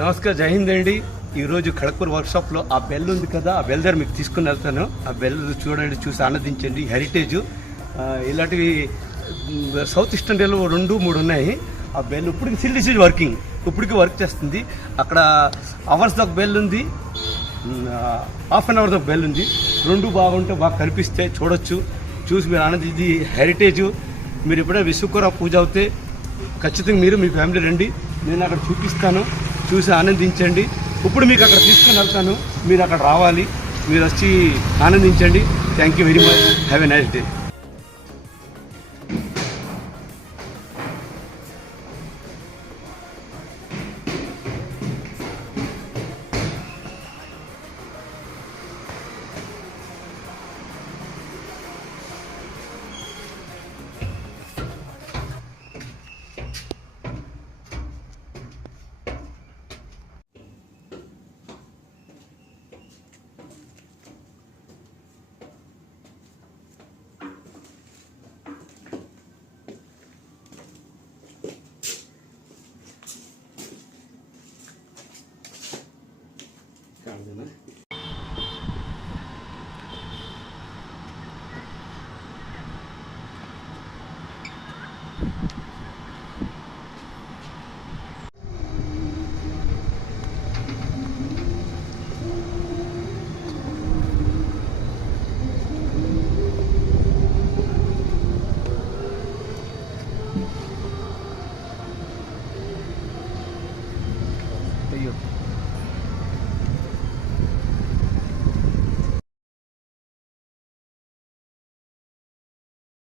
నమస్కారం, జై హింద్ అండి. ఈరోజు ఖడగ్పూర్ వర్క్షాప్లో ఆ బెల్ ఉంది కదా, ఆ బెల్ దగ్గర మీకు తీసుకుని వెళ్తాను. ఆ బెల్ చూడండి, చూసి ఆనందించండి. హెరిటేజ్ ఇలాంటివి సౌత్ ఈస్ట్ ఇండియాలో 2-3 ఉన్నాయి. ఆ బెల్ ఇప్పటికి స్టిల్ ఇస్ వర్కింగ్, ఇప్పటికీ వర్క్ చేస్తుంది. అక్కడ అవర్స్ దాకా బెల్ ఉంది, హాఫ్ అన్ అవర్ దాకా బెల్ ఉంది. 2 బాగుంటే బాగా కనిపిస్తే చూడొచ్చు. చూసి మీరు ఆనందించి, ఇది హెరిటేజ్. మీరు ఎప్పుడైనా విశ్వకర్మ పూజ అవుతే ఖచ్చితంగా మీరు మీ ఫ్యామిలీ రండి, నేను అక్కడ చూపిస్తాను. చూసి ఆనందించండి. ఇప్పుడు మీకు అక్కడ తీసుకుని వెళ్తాను, మీరు అక్కడ రావాలి, మీరు వచ్చి ఆనందించండి. Thank you very much. Have a nice day.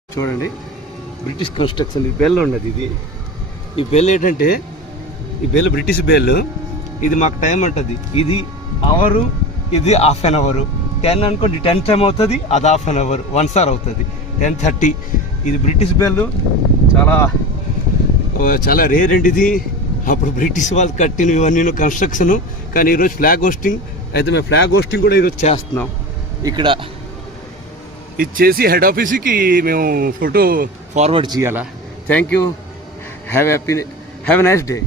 చూడండి, బ్రిటిష్ కన్స్ట్రక్షన్. ఈ బెల్ ఉన్నది, ఇది ఈ బెల్ ఏంటంటే, ఈ బెల్ బ్రిటిష్ బెల్. ఇది మాకు టైం ఉంటుంది, ఇది అవరు, ఇది హాఫ్ అన్ అవరు. 10 అనుకోండి, 10 టైం అవుతుంది, అది హాఫ్ అన్ అవర్, 1 సార్ అవుతుంది, 10:30. ఇది బ్రిటిష్ బెల్, చాలా చాలా రేర్ అండి ఇది. అప్పుడు బ్రిటిష్ వాళ్ళు కట్టిన ఇవన్నీ కన్స్ట్రక్షన్. కానీ ఈరోజు ఫ్లాగ్ హోస్టింగ్ అయితే, మేము ఫ్లాగ్ హోస్టింగ్ కూడా ఈరోజు చేస్తున్నాం. ఇక్కడ ఇది చేసి హెడ్ ఆఫీస్కి మేము ఫోటో ఫార్వర్డ్ చేయాలా. Thank you. Have a nice day.